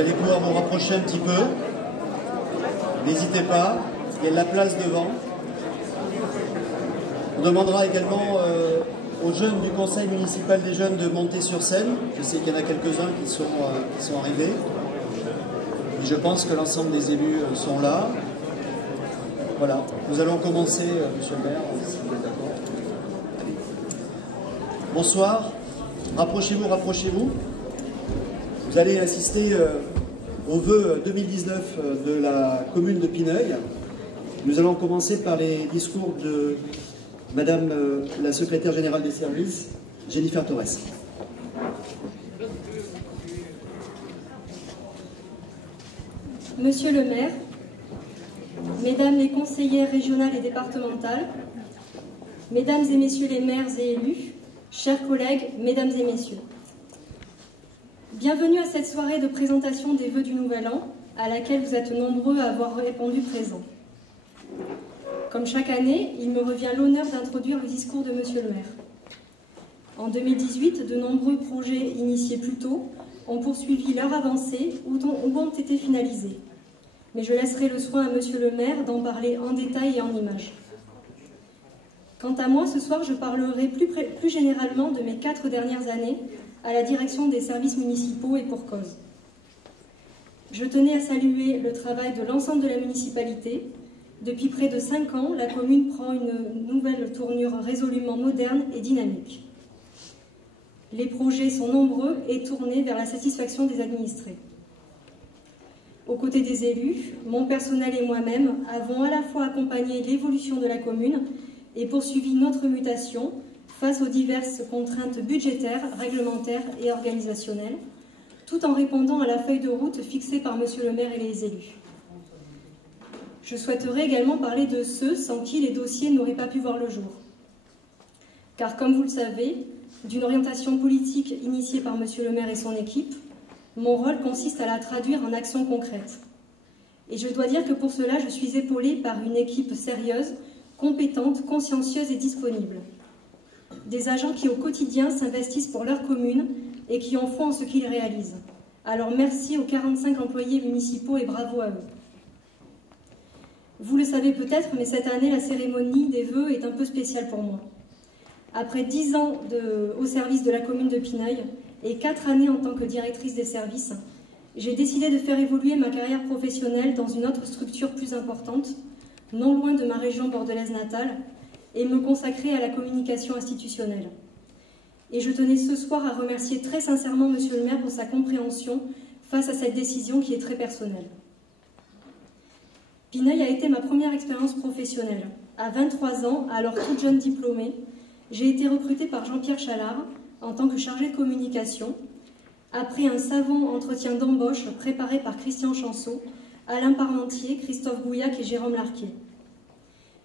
Vous allez pouvoir vous rapprocher un petit peu. N'hésitez pas, il y a de la place devant. On demandera également aux jeunes du conseil municipal des jeunes de monter sur scène. Je sais qu'il y en a quelques-uns qui sont arrivés. Et je pense que l'ensemble des élus sont là. Voilà, nous allons commencer, monsieur le maire, si vous êtes d'accord. Bonsoir, rapprochez-vous, rapprochez-vous. Vous allez assister aux vœux 2019 de la commune de Pineuil. Nous allons commencer par les discours de Madame la secrétaire générale des services, Jennifer Torres. Monsieur le maire, Mesdames les conseillères régionales et départementales, Mesdames et Messieurs les maires et élus, chers collègues, Mesdames et Messieurs. Bienvenue à cette soirée de présentation des vœux du Nouvel An, à laquelle vous êtes nombreux à avoir répondu présent. Comme chaque année, il me revient l'honneur d'introduire le discours de Monsieur le maire. En 2018, de nombreux projets initiés plus tôt ont poursuivi leur avancée ou ont été finalisés. Mais je laisserai le soin à Monsieur le maire d'en parler en détail et en images. Quant à moi, ce soir, je parlerai plus généralement de mes 4 dernières années à la direction des services municipaux et pour cause. Je tenais à saluer le travail de l'ensemble de la municipalité. Depuis près de 5 ans, la commune prend une nouvelle tournure résolument moderne et dynamique. Les projets sont nombreux et tournés vers la satisfaction des administrés. Aux côtés des élus, mon personnel et moi-même avons à la fois accompagné l'évolution de la commune et poursuivi notre mutation face aux diverses contraintes budgétaires, réglementaires et organisationnelles, tout en répondant à la feuille de route fixée par Monsieur le maire et les élus. Je souhaiterais également parler de ceux sans qui les dossiers n'auraient pas pu voir le jour. Car comme vous le savez, d'une orientation politique initiée par Monsieur le maire et son équipe, mon rôle consiste à la traduire en actions concrètes. Et je dois dire que pour cela, je suis épaulée par une équipe sérieuse, compétente, consciencieuse et disponible. Des agents qui au quotidien s'investissent pour leur commune et qui en font ce qu'ils réalisent. Alors merci aux 45 employés municipaux et bravo à eux. Vous le savez peut-être, mais cette année, la cérémonie des vœux est un peu spéciale pour moi. Après 10 ans au service de la commune de Pineuil et 4 années en tant que directrice des services, j'ai décidé de faire évoluer ma carrière professionnelle dans une autre structure plus importante, non loin de ma région bordelaise natale, et me consacrer à la communication institutionnelle. Et je tenais ce soir à remercier très sincèrement Monsieur le maire pour sa compréhension face à cette décision qui est très personnelle. Pineuil a été ma première expérience professionnelle. À 23 ans, alors toute jeune diplômée, j'ai été recrutée par Jean-Pierre Chalard en tant que chargée de communication, après un savant entretien d'embauche préparé par Christian Chanceau, Alain Parmentier, Christophe Gouillac et Jérôme Larquet.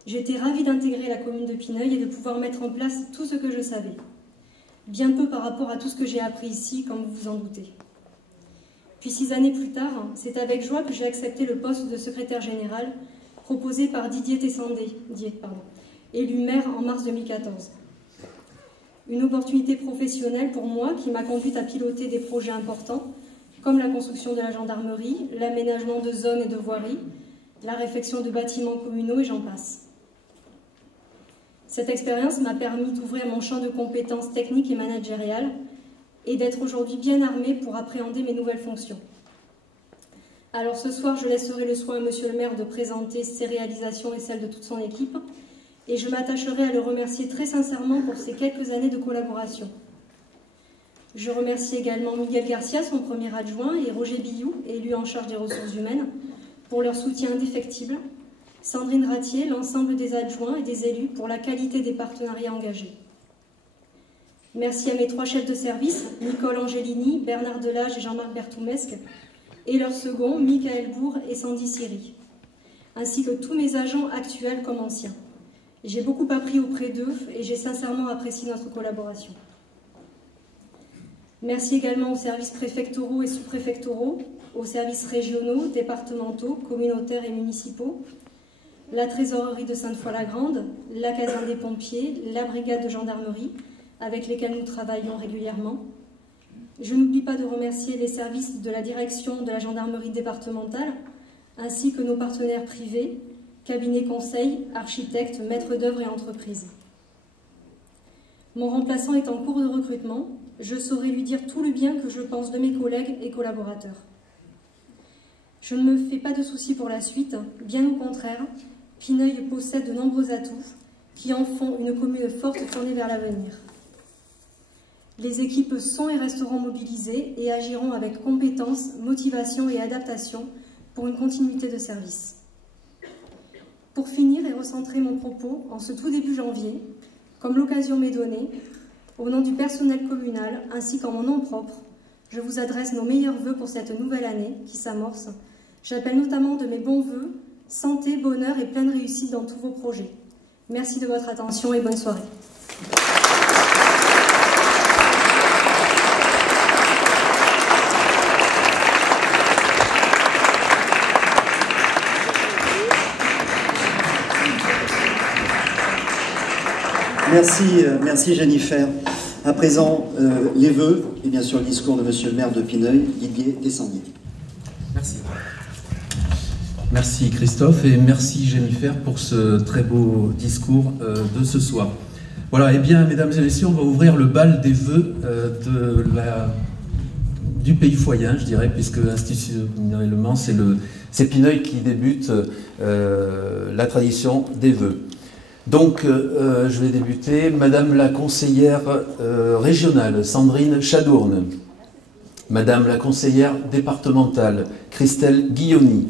J'étais ravie d'intégrer la commune de Pineuil et de pouvoir mettre en place tout ce que je savais. Bien peu par rapport à tout ce que j'ai appris ici, comme vous vous en doutez. Puis 6 années plus tard, c'est avec joie que j'ai accepté le poste de secrétaire général proposé par Didier Tessandé, élu maire en mars 2014. Une opportunité professionnelle pour moi qui m'a conduite à piloter des projets importants comme la construction de la gendarmerie, l'aménagement de zones et de voiries, la réfection de bâtiments communaux et j'en passe. Cette expérience m'a permis d'ouvrir mon champ de compétences techniques et managériales et d'être aujourd'hui bien armée pour appréhender mes nouvelles fonctions. Alors ce soir, je laisserai le soin à Monsieur le maire de présenter ses réalisations et celles de toute son équipe, et je m'attacherai à le remercier très sincèrement pour ces quelques années de collaboration. Je remercie également Miguel Garcia, son premier adjoint, et Roger Billou, élu en charge des ressources humaines, pour leur soutien indéfectible, Sandrine Ratier, l'ensemble des adjoints et des élus pour la qualité des partenariats engagés. Merci à mes 3 chefs de service, Nicole Angelini, Bernard Delage et Jean-Marc Bertoumesque, et leurs seconds, Michael Bourg et Sandy Siri, ainsi que tous mes agents actuels comme anciens. J'ai beaucoup appris auprès d'eux et j'ai sincèrement apprécié notre collaboration. Merci également aux services préfectoraux et sous-préfectoraux, aux services régionaux, départementaux, communautaires et municipaux, la trésorerie de Sainte-Foy-la-Grande, la caserne des pompiers, la brigade de gendarmerie, avec lesquels nous travaillons régulièrement, Je n'oublie pas de remercier les services de la direction de la gendarmerie départementale, ainsi que nos partenaires privés, cabinets conseils, architectes, maîtres d'œuvre et entreprises. Mon remplaçant est en cours de recrutement. Je saurai lui dire tout le bien que je pense de mes collègues et collaborateurs. Je ne me fais pas de soucis pour la suite, bien au contraire, Pineuilh possède de nombreux atouts qui en font une commune forte tournée vers l'avenir. Les équipes sont et resteront mobilisées et agiront avec compétence, motivation et adaptation pour une continuité de service. Pour finir et recentrer mon propos, en ce tout début janvier, comme l'occasion m'est donnée, au nom du personnel communal ainsi qu'en mon nom propre, je vous adresse nos meilleurs vœux pour cette nouvelle année qui s'amorce. J'appelle notamment de mes bons vœux, santé, bonheur et pleine réussite dans tous vos projets. Merci de votre attention et bonne soirée. Merci Jennifer. À présent, les vœux et bien sûr le discours de Monsieur le maire de Pineuilh, Didier Descendier. Merci. Merci Christophe et merci Jennifer pour ce très beau discours de ce soir. Voilà, et bien mesdames et messieurs, on va ouvrir le bal des vœux du pays foyen, je dirais, puisque institutionnellement c'est Pineuilh qui débute la tradition des vœux. Donc, je vais débuter. Madame la conseillère régionale, Sandrine Chadourne. Madame la conseillère départementale, Christelle Guilloni.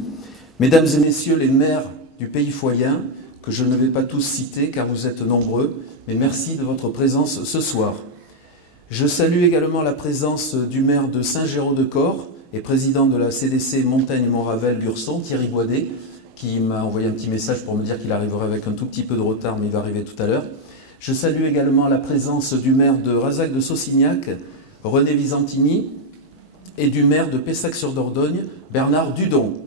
Mesdames et messieurs les maires du pays foyen, que je ne vais pas tous citer car vous êtes nombreux, mais merci de votre présence ce soir. Je salue également la présence du maire de Saint-Géraud-de-Corps et président de la CDC Montagne-Montravel-Gurson, Thierry Boidet, qui m'a envoyé un petit message pour me dire qu'il arriverait avec un tout petit peu de retard, mais il va arriver tout à l'heure. Je salue également la présence du maire de Razac de Saucignac, René Visantini, et du maire de Pessac-sur-Dordogne, Bernard Dudon.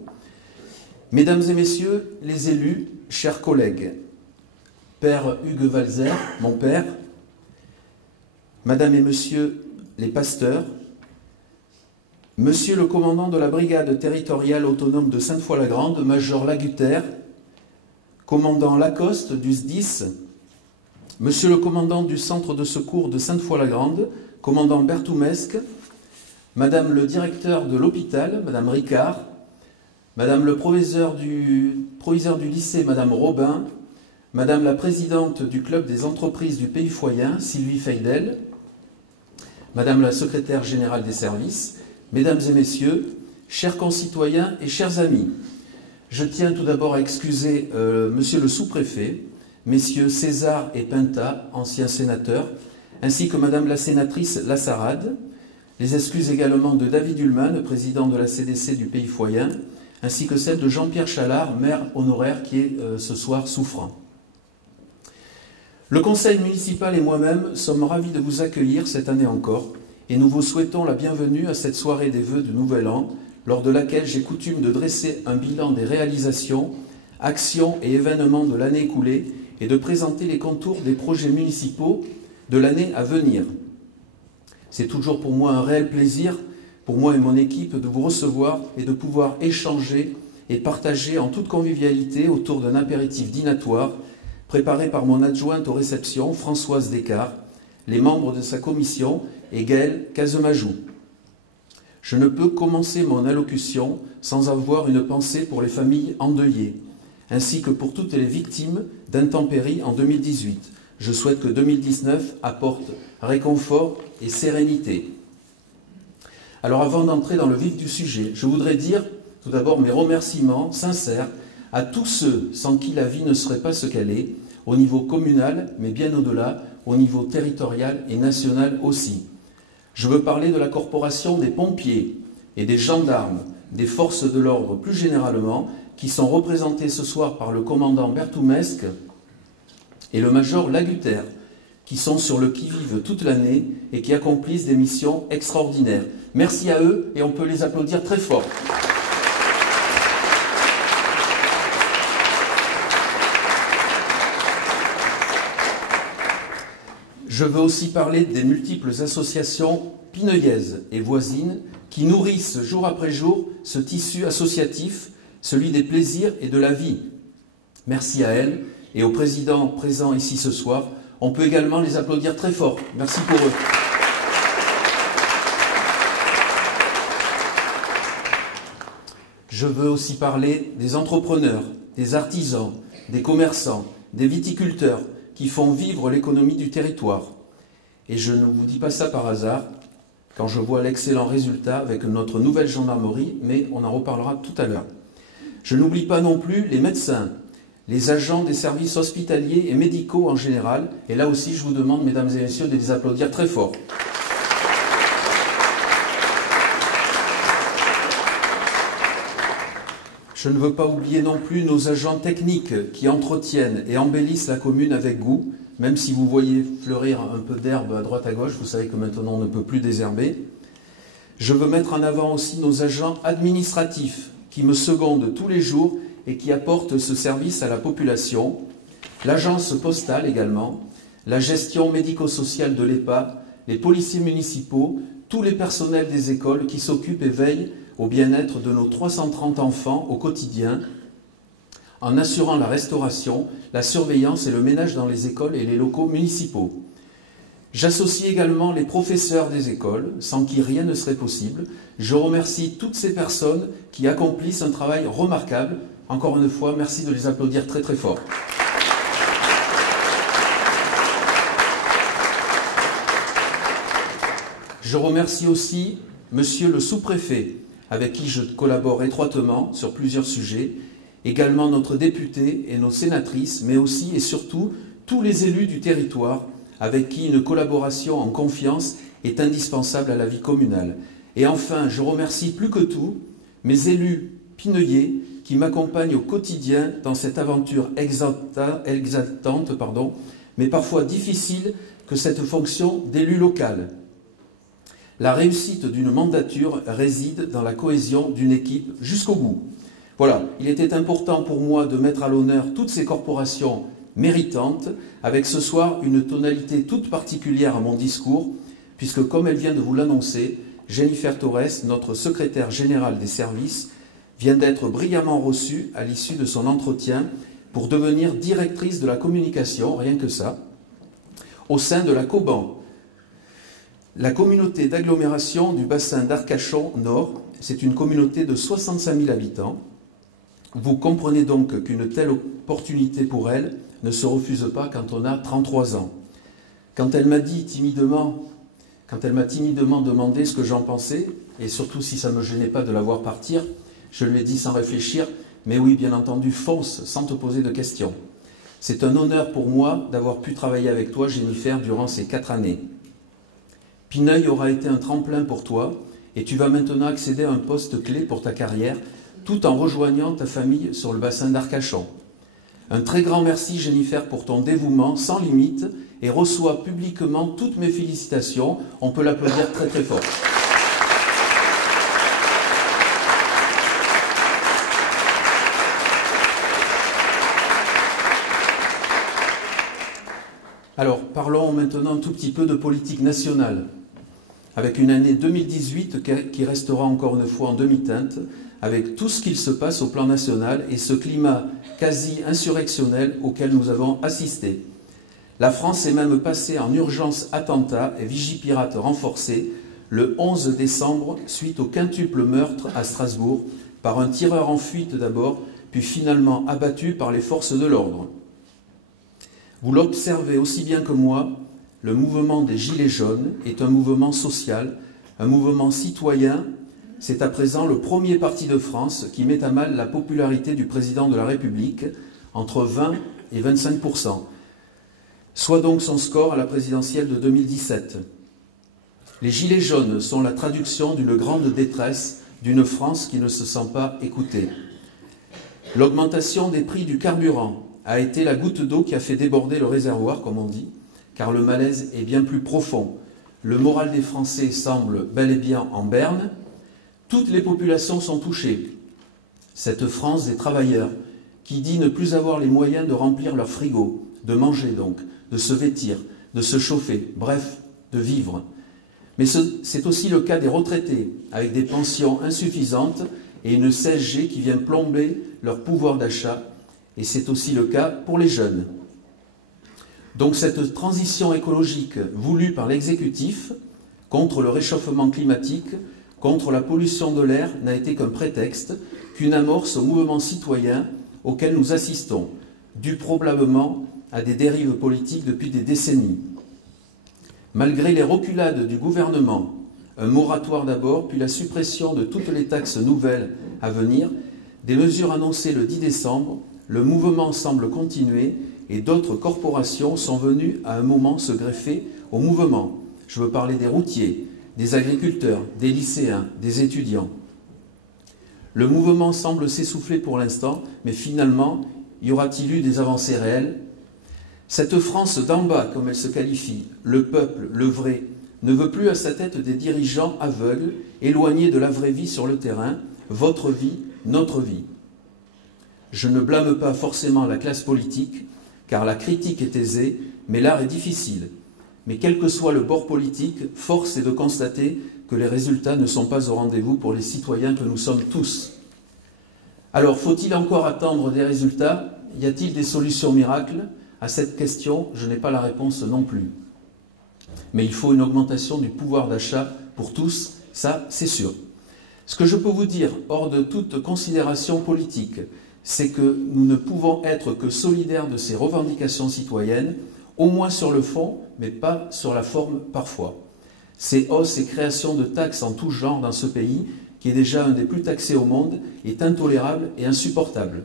Mesdames et messieurs les élus, chers collègues, Père Hugues Walzer, mon père, Madame et Monsieur les pasteurs, Monsieur le commandant de la brigade territoriale autonome de Sainte-Foy-la-Grande, Major Lagutter, commandant Lacoste du SDIS, Monsieur le commandant du centre de secours de Sainte-Foy-la-Grande, commandant Bertoumesque, Madame le directeur de l'hôpital, Madame Ricard, Madame le proviseur du lycée, Madame Robin, Madame la présidente du club des entreprises du pays foyen, Sylvie Feydel, Madame la secrétaire générale des services, Mesdames et messieurs, chers concitoyens et chers amis, je tiens tout d'abord à excuser monsieur le sous-préfet, messieurs César et Pinta, anciens sénateurs, ainsi que madame la sénatrice Lassarade, les excuses également de David Ullmann, président de la CDC du pays foyen, ainsi que celles de Jean-Pierre Chalard, maire honoraire qui est ce soir souffrant. Le conseil municipal et moi-même sommes ravis de vous accueillir cette année encore, et nous vous souhaitons la bienvenue à cette soirée des vœux de Nouvel An, lors de laquelle j'ai coutume de dresser un bilan des réalisations, actions et événements de l'année écoulée et de présenter les contours des projets municipaux de l'année à venir. C'est toujours pour moi un réel plaisir, pour moi et mon équipe, de vous recevoir et de pouvoir échanger et partager en toute convivialité autour d'un apéritif dînatoire préparé par mon adjointe aux réceptions, Françoise Descartes, les membres de sa commission et Gaël Casemajou. Je ne peux commencer mon allocution sans avoir une pensée pour les familles endeuillées, ainsi que pour toutes les victimes d'intempéries en 2018. Je souhaite que 2019 apporte réconfort et sérénité. Alors avant d'entrer dans le vif du sujet, je voudrais dire tout d'abord mes remerciements sincères à tous ceux sans qui la vie ne serait pas ce qu'elle est, au niveau communal, mais bien au-delà, au niveau territorial et national aussi. Je veux parler de la corporation des pompiers et des gendarmes, des forces de l'ordre plus généralement, qui sont représentés ce soir par le commandant Bertoumesque et le major Lagutter, qui sont sur le qui-vive toute l'année et qui accomplissent des missions extraordinaires. Merci à eux et on peut les applaudir très fort. Je veux aussi parler des multiples associations pineuillaises et voisines qui nourrissent jour après jour ce tissu associatif, celui des plaisirs et de la vie. Merci à elles et au président présent ici ce soir. On peut également les applaudir très fort. Merci pour eux. Je veux aussi parler des entrepreneurs, des artisans, des commerçants, des viticulteurs qui font vivre l'économie du territoire. Et je ne vous dis pas ça par hasard quand je vois l'excellent résultat avec notre nouvelle gendarmerie, mais on en reparlera tout à l'heure. Je n'oublie pas non plus les médecins, les agents des services hospitaliers et médicaux en général. Et là aussi, je vous demande, mesdames et messieurs, de les applaudir très fort. Je ne veux pas oublier non plus nos agents techniques qui entretiennent et embellissent la commune avec goût, même si vous voyez fleurir un peu d'herbe à droite à gauche, vous savez que maintenant on ne peut plus désherber. Je veux mettre en avant aussi nos agents administratifs qui me secondent tous les jours et qui apportent ce service à la population, l'agence postale également, la gestion médico-sociale de l'EHPAD, les policiers municipaux, tous les personnels des écoles qui s'occupent et veillent au bien-être de nos 330 enfants au quotidien, en assurant la restauration, la surveillance et le ménage dans les écoles et les locaux municipaux. J'associe également les professeurs des écoles, sans qui rien ne serait possible. Je remercie toutes ces personnes qui accomplissent un travail remarquable. Encore une fois, merci de les applaudir très très fort. Je remercie aussi Monsieur le sous-préfet, avec qui je collabore étroitement sur plusieurs sujets, également notre député et nos sénatrices, mais aussi et surtout tous les élus du territoire, avec qui une collaboration en confiance est indispensable à la vie communale. Et enfin, je remercie plus que tout mes élus pineuillais qui m'accompagnent au quotidien dans cette aventure exaltante, mais parfois difficile que cette fonction d'élu local. La réussite d'une mandature réside dans la cohésion d'une équipe jusqu'au bout. Voilà, il était important pour moi de mettre à l'honneur toutes ces corporations méritantes, avec ce soir une tonalité toute particulière à mon discours, puisque comme elle vient de vous l'annoncer, Jennifer Torres, notre secrétaire générale des services, vient d'être brillamment reçue à l'issue de son entretien pour devenir directrice de la communication, rien que ça, au sein de la COBAN, la communauté d'agglomération du bassin d'Arcachon Nord. C'est une communauté de 65 000 habitants. Vous comprenez donc qu'une telle opportunité pour elle ne se refuse pas quand on a 33 ans. Quand elle m'a timidement demandé ce que j'en pensais, et surtout si ça ne me gênait pas de la voir partir, je lui ai dit sans réfléchir, mais oui, bien entendu, fonce, sans te poser de questions. C'est un honneur pour moi d'avoir pu travailler avec toi, Jennifer, durant ces 4 années. Pineuille aura été un tremplin pour toi, et tu vas maintenant accéder à un poste clé pour ta carrière, tout en rejoignant ta famille sur le bassin d'Arcachon. Un très grand merci, Jennifer, pour ton dévouement sans limite, et reçois publiquement toutes mes félicitations. On peut l'applaudir très très fort. Alors, parlons maintenant un tout petit peu de politique nationale, avec une année 2018 qui restera encore une fois en demi-teinte, avec tout ce qu'il se passe au plan national et ce climat quasi insurrectionnel auquel nous avons assisté. La France est même passée en urgence attentat et Vigipirate renforcée le 11 décembre suite au quintuple meurtre à Strasbourg par un tireur en fuite d'abord, puis finalement abattu par les forces de l'ordre. Vous l'observez aussi bien que moi, le mouvement des Gilets jaunes est un mouvement social, un mouvement citoyen. C'est à présent le premier parti de France qui met à mal la popularité du président de la République, entre 20 et 25%, soit donc son score à la présidentielle de 2017. Les Gilets jaunes sont la traduction d'une grande détresse d'une France qui ne se sent pas écoutée. L'augmentation des prix du carburant a été la goutte d'eau qui a fait déborder le réservoir, comme on dit, car le malaise est bien plus profond. Le moral des Français semble bel et bien en berne. Toutes les populations sont touchées. Cette France des travailleurs, qui dit ne plus avoir les moyens de remplir leur frigo, de manger donc, de se vêtir, de se chauffer, bref, de vivre. Mais c'est aussi le cas des retraités, avec des pensions insuffisantes et une CSG qui vient plomber leur pouvoir d'achat, et c'est aussi le cas pour les jeunes. Donc cette transition écologique voulue par l'exécutif contre le réchauffement climatique, contre la pollution de l'air, n'a été qu'un prétexte, qu'une amorce au mouvement citoyen auquel nous assistons, dû probablement à des dérives politiques depuis des décennies. Malgré les reculades du gouvernement, un moratoire d'abord, puis la suppression de toutes les taxes nouvelles à venir, des mesures annoncées le 10 décembre, le mouvement semble continuer et d'autres corporations sont venues à un moment se greffer au mouvement. Je veux parler des routiers, des agriculteurs, des lycéens, des étudiants. Le mouvement semble s'essouffler pour l'instant, mais finalement, y aura-t-il eu des avancées réelles ? Cette France d'en bas, comme elle se qualifie, le peuple, le vrai, ne veut plus à sa tête des dirigeants aveugles, éloignés de la vraie vie sur le terrain, votre vie, notre vie. Je ne blâme pas forcément la classe politique, car la critique est aisée, mais l'art est difficile. Mais quel que soit le bord politique, force est de constater que les résultats ne sont pas au rendez-vous pour les citoyens que nous sommes tous. Alors, faut-il encore attendre des résultats ? Y a-t-il des solutions miracles ? À cette question, je n'ai pas la réponse non plus. Mais il faut une augmentation du pouvoir d'achat pour tous, ça c'est sûr. Ce que je peux vous dire, hors de toute considération politique, c'est que nous ne pouvons être que solidaires de ces revendications citoyennes, au moins sur le fond, mais pas sur la forme parfois. Ces hausses et créations de taxes en tout genre dans ce pays, qui est déjà un des plus taxés au monde, est intolérable et insupportable.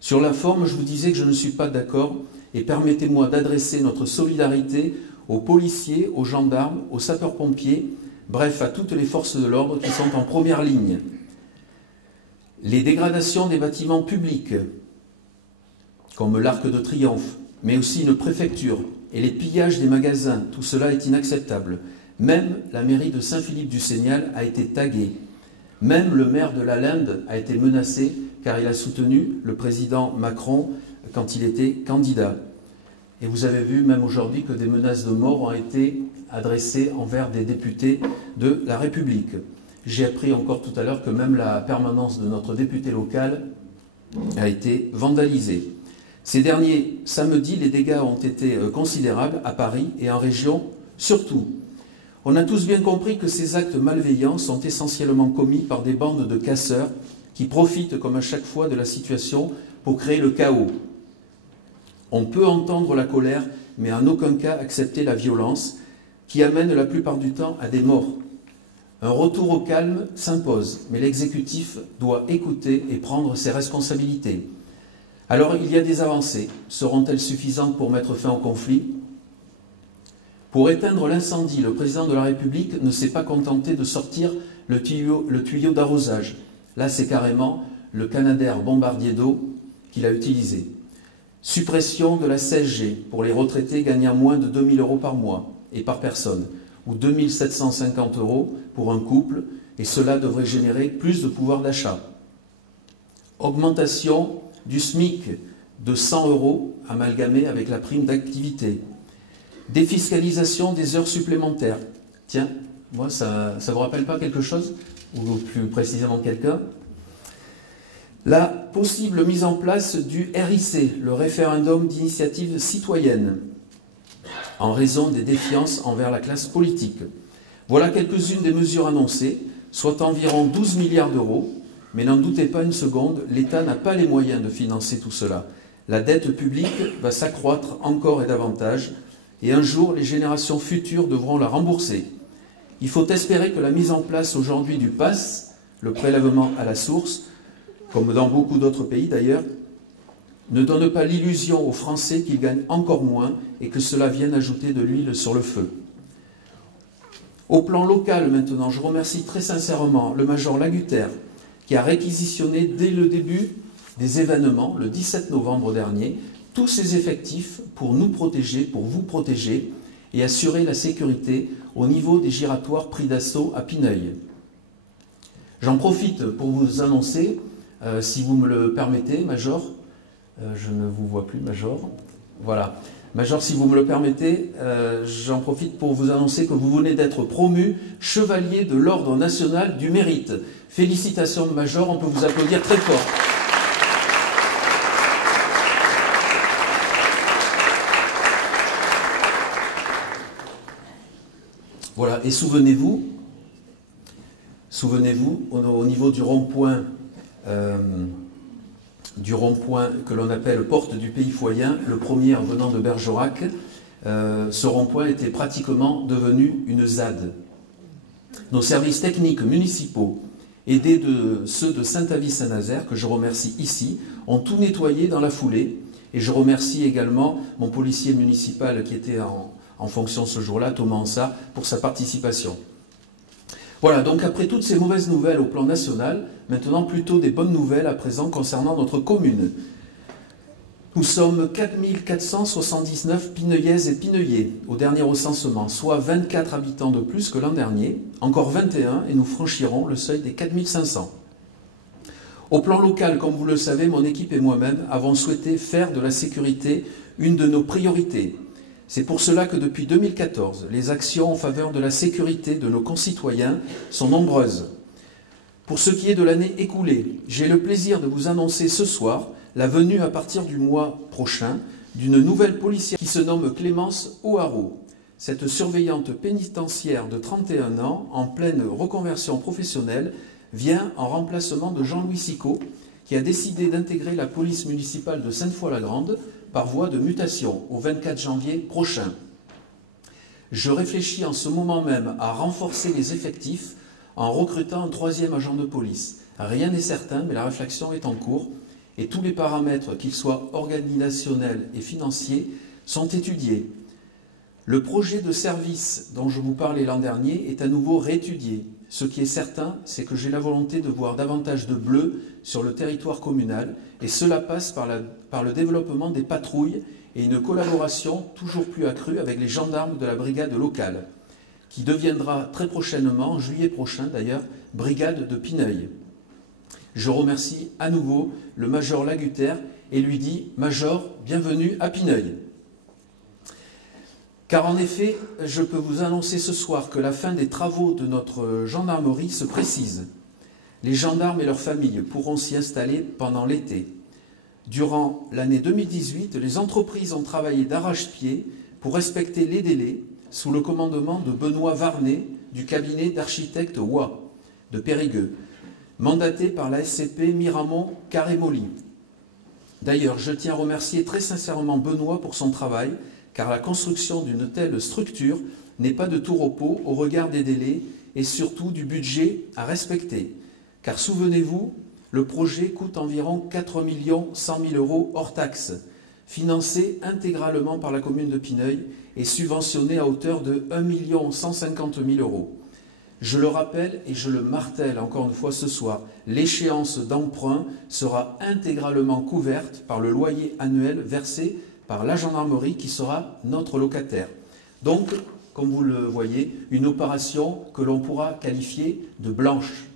Sur la forme, je vous disais que je ne suis pas d'accord, et permettez-moi d'adresser notre solidarité aux policiers, aux gendarmes, aux sapeurs-pompiers, bref, à toutes les forces de l'ordre qui sont en première ligne. Les dégradations des bâtiments publics, comme l'Arc de Triomphe, mais aussi une préfecture, et les pillages des magasins, tout cela est inacceptable. Même la mairie de Saint-Philippe-du-Ségnal a été taguée. Même le maire de la Linde a été menacé car il a soutenu le président Macron quand il était candidat. Et vous avez vu même aujourd'hui que des menaces de mort ont été adressées envers des députés de la République. J'ai appris encore tout à l'heure que même la permanence de notre député local a été vandalisée. Ces derniers samedis, les dégâts ont été considérables à Paris et en région surtout. On a tous bien compris que ces actes malveillants sont essentiellement commis par des bandes de casseurs qui profitent comme à chaque fois de la situation pour créer le chaos. On peut entendre la colère, mais en aucun cas accepter la violence qui amène la plupart du temps à des morts. Un retour au calme s'impose, mais l'exécutif doit écouter et prendre ses responsabilités. Alors il y a des avancées. Seront-elles suffisantes pour mettre fin au conflit ? Pour éteindre l'incendie, le président de la République ne s'est pas contenté de sortir le tuyau d'arrosage. Là, c'est carrément le Canadair bombardier d'eau qu'il a utilisé. Suppression de la CSG pour les retraités gagnant moins de 2 000 € par mois et par personne, ou 2 750 € pour un couple, et cela devrait générer plus de pouvoir d'achat. Augmentation du SMIC de 100 € amalgamé avec la prime d'activité. Défiscalisation des heures supplémentaires. Tiens, moi, ça ne vous rappelle pas quelque chose ? Ou plus précisément quelqu'un ? La possible mise en place du RIC, le référendum d'initiative citoyenne, en raison des défiances envers la classe politique. Voilà quelques-unes des mesures annoncées, soit environ 12 milliards d'euros, mais n'en doutez pas une seconde, l'État n'a pas les moyens de financer tout cela. La dette publique va s'accroître encore et davantage, et un jour, les générations futures devront la rembourser. Il faut espérer que la mise en place aujourd'hui du PASS, le prélèvement à la source, comme dans beaucoup d'autres pays d'ailleurs, ne donne pas l'illusion aux Français qu'ils gagnent encore moins et que cela vienne ajouter de l'huile sur le feu. Au plan local maintenant, je remercie très sincèrement le major Lagutter qui a réquisitionné dès le début des événements, le 17 novembre dernier, tous ses effectifs pour nous protéger, pour vous protéger et assurer la sécurité au niveau des giratoires pris d'assaut à Pineuil. J'en profite pour vous annoncer, si vous me le permettez, Major, je ne vous vois plus, Major, Voilà. Major, si vous me le permettez, j'en profite pour vous annoncer que vous venez d'être promu chevalier de l'Ordre national du mérite. Félicitations, Major, on peut vous applaudir très fort. Voilà, et souvenez-vous, au niveau du rond-point que l'on appelle Porte du Pays Foyen, le premier venant de Bergerac, ce rond-point était pratiquement devenu une ZAD. Nos services techniques municipaux, aidés de ceux de Saint-Avy-Saint-Nazaire, que je remercie ici, ont tout nettoyé dans la foulée. Et je remercie également mon policier municipal qui était en fonction ce jour-là, Thomas Ansart, pour sa participation. Voilà, donc après toutes ces mauvaises nouvelles au plan national, maintenant plutôt des bonnes nouvelles à présent concernant notre commune. Nous sommes 4479 Pineuillaises et Pineuillais au dernier recensement, soit 24 habitants de plus que l'an dernier, encore 21 et nous franchirons le seuil des 4500. Au plan local, comme vous le savez, mon équipe et moi-même avons souhaité faire de la sécurité une de nos priorités. C'est pour cela que depuis 2014, les actions en faveur de la sécurité de nos concitoyens sont nombreuses. Pour ce qui est de l'année écoulée, j'ai le plaisir de vous annoncer ce soir la venue à partir du mois prochain d'une nouvelle policière qui se nomme Clémence O'Haraud. Cette surveillante pénitentiaire de 31 ans, en pleine reconversion professionnelle, vient en remplacement de Jean-Louis Sicot, qui a décidé d'intégrer la police municipale de Sainte-Foy-la-Grande par voie de mutation au 24 janvier prochain. Je réfléchis en ce moment même à renforcer les effectifs en recrutant un 3e agent de police. Rien n'est certain, mais la réflexion est en cours et tous les paramètres, qu'ils soient organisationnels et financiers, sont étudiés. Le projet de service dont je vous parlais l'an dernier est à nouveau réétudié. Ce qui est certain, c'est que j'ai la volonté de voir davantage de bleu sur le territoire communal et cela passe par le développement des patrouilles et une collaboration toujours plus accrue avec les gendarmes de la brigade locale, qui deviendra très prochainement, en juillet prochain d'ailleurs, brigade de Pineuille. Je remercie à nouveau le major Laguter et lui dis « Major, bienvenue à Pineuille ». Car en effet, je peux vous annoncer ce soir que la fin des travaux de notre gendarmerie se précise. Les gendarmes et leurs familles pourront s'y installer pendant l'été. Durant l'année 2018, les entreprises ont travaillé d'arrache-pied pour respecter les délais sous le commandement de Benoît Varnet du cabinet d'architectes Wa de Périgueux, mandaté par la SCP Miramont Carémoli. D'ailleurs, je tiens à remercier très sincèrement Benoît pour son travail, car la construction d'une telle structure n'est pas de tout repos au regard des délais et surtout du budget à respecter. Car souvenez-vous, le projet coûte environ 4 100 000 € hors taxes, financé intégralement par la commune de Pineuille et subventionné à hauteur de 1 150 000 €. Je le rappelle et je le martèle encore une fois ce soir, l'échéance d'emprunt sera intégralement couverte par le loyer annuel versé par la gendarmerie qui sera notre locataire. Donc, comme vous le voyez, une opération que l'on pourra qualifier de blanche.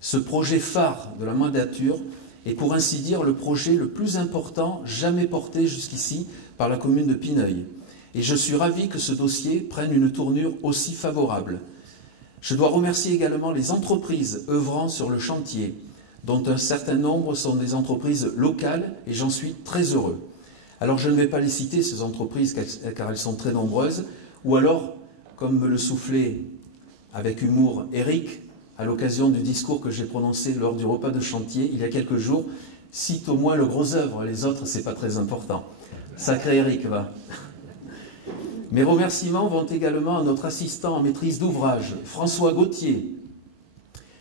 Ce projet phare de la mandature est pour ainsi dire le projet le plus important jamais porté jusqu'ici par la commune de Pineuille. Et je suis ravi que ce dossier prenne une tournure aussi favorable. Je dois remercier également les entreprises œuvrant sur le chantier, dont un certain nombre sont des entreprises locales et j'en suis très heureux. Alors je ne vais pas les citer, ces entreprises, car elles sont très nombreuses, ou alors, comme me le soufflait avec humour Eric, à l'occasion du discours que j'ai prononcé lors du repas de chantier il y a quelques jours, cite au moins le gros œuvre, les autres c'est pas très important. Sacré Eric, va. Mes remerciements vont également à notre assistant en maîtrise d'ouvrage, François Gauthier,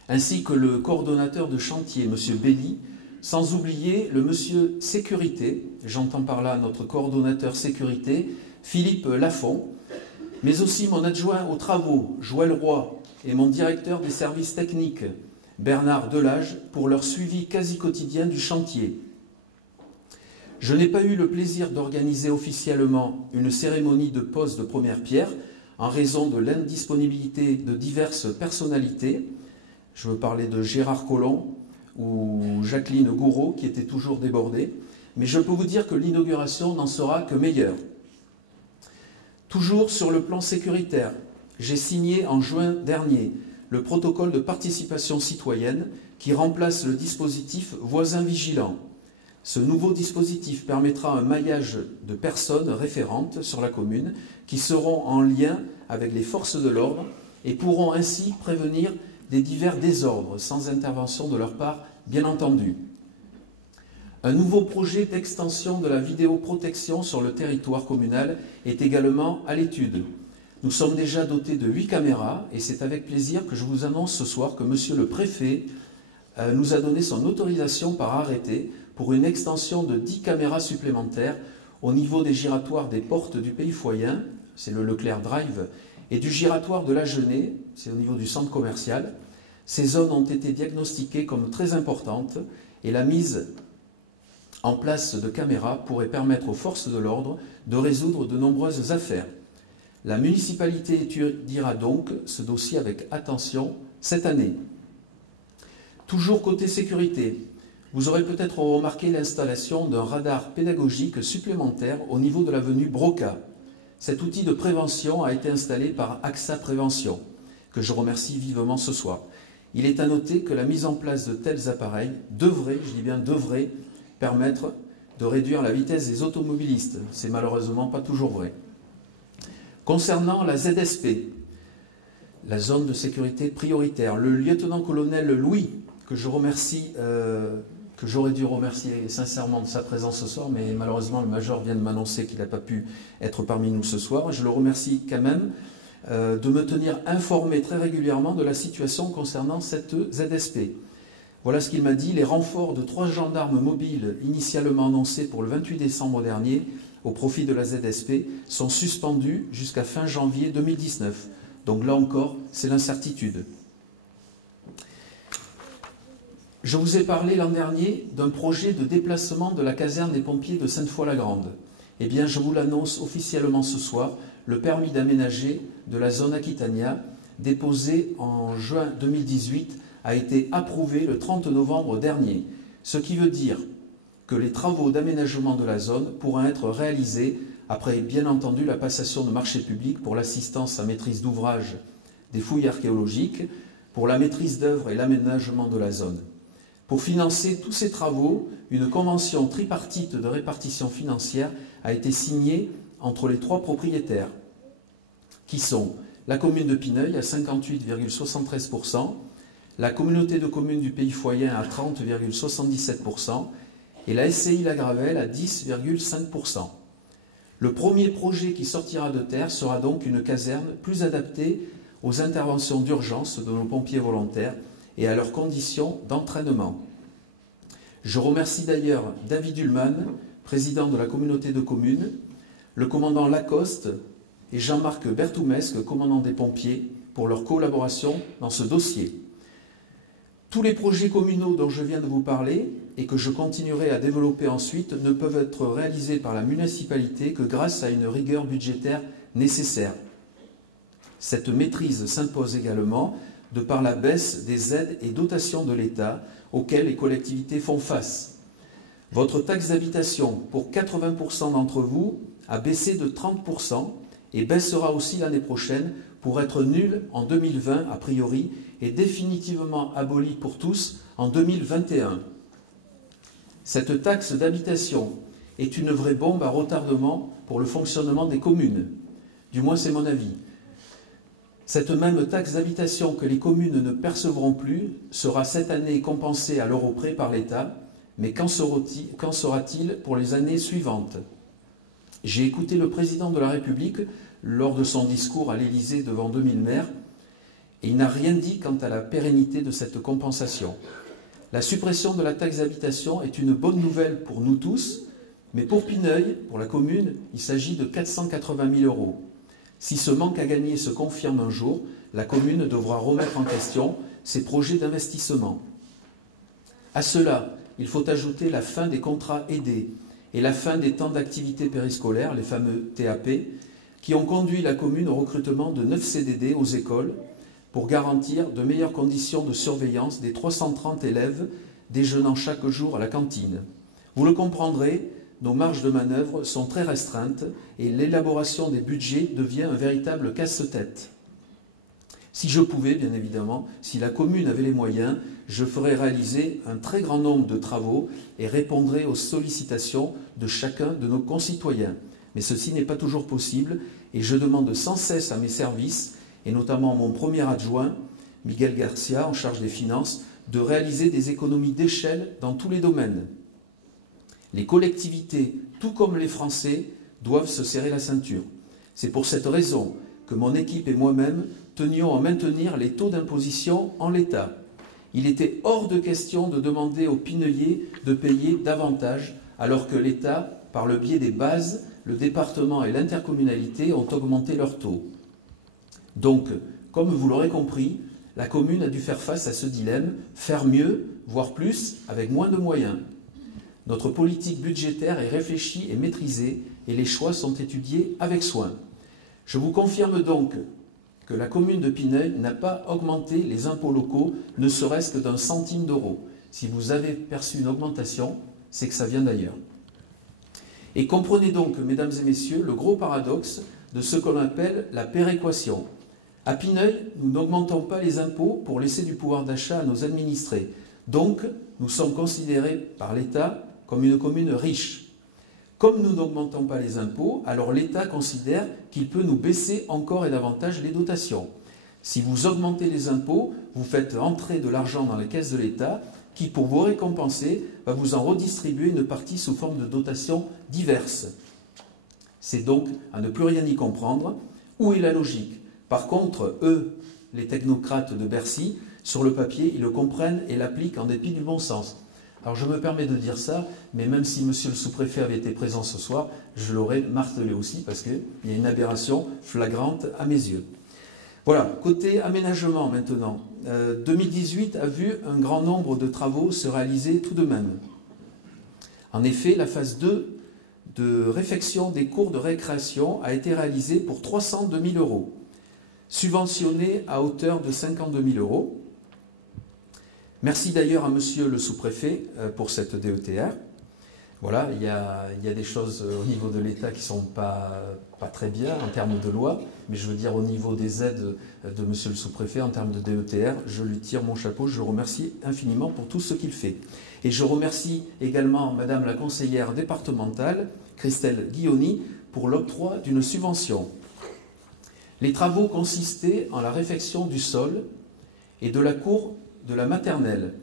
ainsi que le coordonnateur de chantier, M. Belly, sans oublier le monsieur sécurité, j'entends par là notre coordonnateur sécurité, Philippe Lafont, mais aussi mon adjoint aux travaux, Joël Roy, et mon directeur des services techniques, Bernard Delage, pour leur suivi quasi quotidien du chantier. Je n'ai pas eu le plaisir d'organiser officiellement une cérémonie de pose de première pierre en raison de l'indisponibilité de diverses personnalités. Je veux parler de Gérard Collomb ou Jacqueline Gouraud qui étaient toujours débordées. mais je peux vous dire que l'inauguration n'en sera que meilleure. Toujours sur le plan sécuritaire, j'ai signé en juin dernier le protocole de participation citoyenne qui remplace le dispositif voisin vigilant. Ce nouveau dispositif permettra un maillage de personnes référentes sur la commune qui seront en lien avec les forces de l'ordre et pourront ainsi prévenir des divers désordres sans intervention de leur part, bien entendu. Un nouveau projet d'extension de la vidéoprotection sur le territoire communal est également à l'étude. Nous sommes déjà dotés de 8 caméras et c'est avec plaisir que je vous annonce ce soir que Monsieur le Préfet nous a donné son autorisation par arrêté pour une extension de 10 caméras supplémentaires au niveau des giratoires des portes du Pays Foyen, c'est le Leclerc Drive, et du giratoire de la Genée, c'est au niveau du centre commercial. Ces zones ont été diagnostiquées comme très importantes et la mise en place de caméras pourrait permettre aux forces de l'ordre de résoudre de nombreuses affaires. La municipalité étudiera donc ce dossier avec attention cette année. Toujours côté sécurité, vous aurez peut-être remarqué l'installation d'un radar pédagogique supplémentaire au niveau de l'avenue Broca. Cet outil de prévention a été installé par AXA Prévention, que je remercie vivement ce soir. Il est à noter que la mise en place de tels appareils devrait, je dis bien devrait, permettre de réduire la vitesse des automobilistes. C'est malheureusement pas toujours vrai. Concernant la ZSP, la zone de sécurité prioritaire, le lieutenant-colonel Louis, que je remercie, que j'aurais dû remercier sincèrement de sa présence ce soir, mais malheureusement le major vient de m'annoncer qu'il n'a pas pu être parmi nous ce soir. Je le remercie quand même de me tenir informé très régulièrement de la situation concernant cette ZSP. Voilà ce qu'il m'a dit. Les renforts de 3 gendarmes mobiles initialement annoncés pour le 28 décembre dernier au profit de la ZSP sont suspendus jusqu'à fin janvier 2019. Donc là encore, c'est l'incertitude. Je vous ai parlé l'an dernier d'un projet de déplacement de la caserne des pompiers de Sainte-Foy-la-Grande. Eh bien, je vous l'annonce officiellement ce soir, le permis d'aménager de la zone Aquitania, déposé en juin 2018, a été approuvé le 30 novembre dernier, ce qui veut dire que les travaux d'aménagement de la zone pourront être réalisés après bien entendu la passation de marché public pour l'assistance à maîtrise d'ouvrage des fouilles archéologiques, pour la maîtrise d'œuvre et l'aménagement de la zone. Pour financer tous ces travaux, une convention tripartite de répartition financière a été signée entre les 3 propriétaires, qui sont la commune de Pineuil à 58,73%, la communauté de communes du Pays Foyen à 30,77% et la SCI La Gravelle à 10,5%. Le premier projet qui sortira de terre sera donc une caserne plus adaptée aux interventions d'urgence de nos pompiers volontaires et à leurs conditions d'entraînement. Je remercie d'ailleurs David Ullmann, président de la communauté de communes, le commandant Lacoste et Jean-Marc Bertoumesque, commandant des pompiers, pour leur collaboration dans ce dossier. Tous les projets communaux dont je viens de vous parler et que je continuerai à développer ensuite ne peuvent être réalisés par la municipalité que grâce à une rigueur budgétaire nécessaire. Cette maîtrise s'impose également de par la baisse des aides et dotations de l'État auxquelles les collectivités font face. Votre taxe d'habitation, pour 80% d'entre vous, a baissé de 30% et baissera aussi l'année prochaine pour être nulle en 2020 a priori et définitivement abolie pour tous en 2021. Cette taxe d'habitation est une vraie bombe à retardement pour le fonctionnement des communes. Du moins c'est mon avis. Cette même taxe d'habitation que les communes ne percevront plus sera cette année compensée à l'euro près par l'État, mais qu'en sera-t-il pour les années suivantes? J'ai écouté le président de la République lors de son discours à l'Élysée devant 2000 maires et il n'a rien dit quant à la pérennité de cette compensation. La suppression de la taxe d'habitation est une bonne nouvelle pour nous tous, mais pour Pineuil, pour la commune, il s'agit de 480 000 €. Si ce manque à gagner se confirme un jour, la commune devra remettre en question ses projets d'investissement. À cela, il faut ajouter la fin des contrats aidés et la fin des temps d'activité périscolaire, les fameux TAP, qui ont conduit la commune au recrutement de 9 CDD aux écoles pour garantir de meilleures conditions de surveillance des 330 élèves déjeunant chaque jour à la cantine. Vous le comprendrez, nos marges de manœuvre sont très restreintes et l'élaboration des budgets devient un véritable casse-tête. Si je pouvais, bien évidemment, si la commune avait les moyens, je ferais réaliser un très grand nombre de travaux et répondrais aux sollicitations de chacun de nos concitoyens. Mais ceci n'est pas toujours possible et je demande sans cesse à mes services, et notamment mon premier adjoint, Miguel Garcia, en charge des finances, de réaliser des économies d'échelle dans tous les domaines. Les collectivités, tout comme les Français, doivent se serrer la ceinture. C'est pour cette raison que mon équipe et moi-même tenions à maintenir les taux d'imposition en l'état. Il était hors de question de demander aux Pineuillais de payer davantage, alors que l'État, par le biais des bases, le département et l'intercommunalité ont augmenté leurs taux. Donc, comme vous l'aurez compris, la commune a dû faire face à ce dilemme, faire mieux, voire plus, avec moins de moyens. Notre politique budgétaire est réfléchie et maîtrisée, et les choix sont étudiés avec soin. Je vous confirme donc que la commune de Pineuille n'a pas augmenté les impôts locaux, ne serait-ce que d'1 centime d'euro. Si vous avez perçu une augmentation, c'est que ça vient d'ailleurs. Et comprenez donc, mesdames et messieurs, le gros paradoxe de ce qu'on appelle la péréquation. À Pineuille, nous n'augmentons pas les impôts pour laisser du pouvoir d'achat à nos administrés. Donc, nous sommes considérés par l'État comme une commune riche. Comme nous n'augmentons pas les impôts, alors l'État considère qu'il peut nous baisser encore et davantage les dotations. Si vous augmentez les impôts, vous faites entrer de l'argent dans les caisses de l'État qui, pour vous récompenser, va vous en redistribuer une partie sous forme de dotations diverses. C'est donc à ne plus rien y comprendre. Où est la logique? Par contre, eux, les technocrates de Bercy, sur le papier, ils le comprennent et l'appliquent en dépit du bon sens. Alors je me permets de dire ça, mais même si monsieur le sous-préfet avait été présent ce soir, je l'aurais martelé aussi parce qu'il y a une aberration flagrante à mes yeux. Voilà, côté aménagement maintenant. 2018 a vu un grand nombre de travaux se réaliser tout de même. En effet, la phase 2 de réfection des cours de récréation a été réalisée pour 302 000 €, subventionnée à hauteur de 52 000 €. Merci d'ailleurs à monsieur le sous-préfet pour cette DETR. Voilà, il y a des choses au niveau de l'État qui ne sont pas très bien en termes de loi, mais je veux dire au niveau des aides de monsieur le sous-préfet en termes de DETR, je lui tire mon chapeau, je le remercie infiniment pour tout ce qu'il fait. Et je remercie également madame la conseillère départementale, Christelle Guilloni, pour l'octroi d'une subvention. Les travaux consistaient en la réfection du sol et de la cour de la maternelle,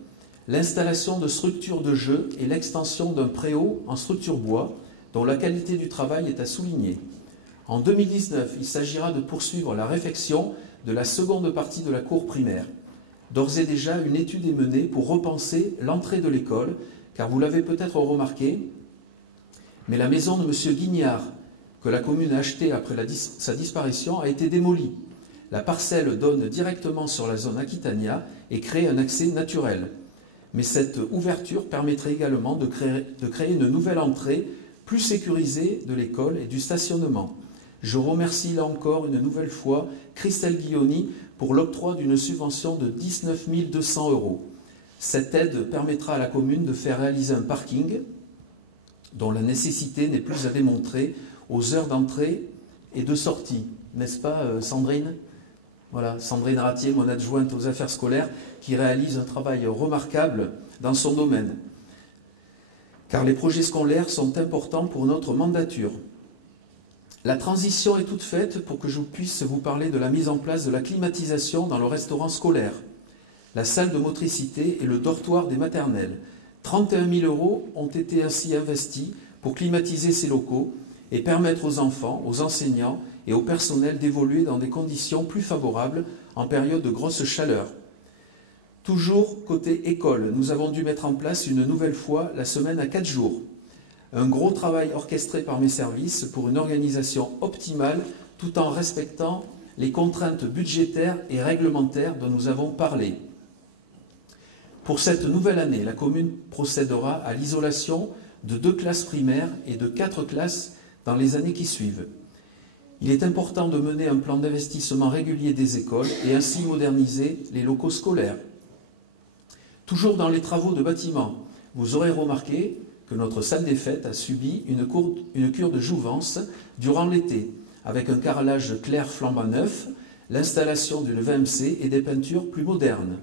l'installation de structures de jeu et l'extension d'un préau en structure bois dont la qualité du travail est à souligner. En 2019, il s'agira de poursuivre la réfection de la seconde partie de la cour primaire. D'ores et déjà, une étude est menée pour repenser l'entrée de l'école, car vous l'avez peut-être remarqué, mais la maison de M. Guignard, que la commune a achetée après sa disparition, a été démolie. La parcelle donne directement sur la zone Aquitania et crée un accès naturel. Mais cette ouverture permettrait également de créer une nouvelle entrée plus sécurisée de l'école et du stationnement. Je remercie là encore une nouvelle fois Christelle Guilloni pour l'octroi d'une subvention de 19 200 €. Cette aide permettra à la commune de faire réaliser un parking dont la nécessité n'est plus à démontrer aux heures d'entrée et de sortie. N'est-ce pas, Sandrine ? Voilà, Sandrine Ratier, mon adjointe aux affaires scolaires, qui réalise un travail remarquable dans son domaine. Car les projets scolaires sont importants pour notre mandature. La transition est toute faite pour que je puisse vous parler de la mise en place de la climatisation dans le restaurant scolaire, la salle de motricité et le dortoir des maternelles. 31 000 € ont été ainsi investis pour climatiser ces locaux et permettre aux enfants, aux enseignants et au personnel d'évoluer dans des conditions plus favorables en période de grosse chaleur. Toujours côté école, nous avons dû mettre en place une nouvelle fois la semaine à 4 jours. Un gros travail orchestré par mes services pour une organisation optimale tout en respectant les contraintes budgétaires et réglementaires dont nous avons parlé. Pour cette nouvelle année, la commune procédera à l'isolation de 2 classes primaires et de 4 classes dans les années qui suivent. Il est important de mener un plan d'investissement régulier des écoles et ainsi moderniser les locaux scolaires. Toujours dans les travaux de bâtiment, vous aurez remarqué que notre salle des fêtes a subi une cure de jouvence durant l'été, avec un carrelage clair flambant neuf, l'installation d'une VMC et des peintures plus modernes.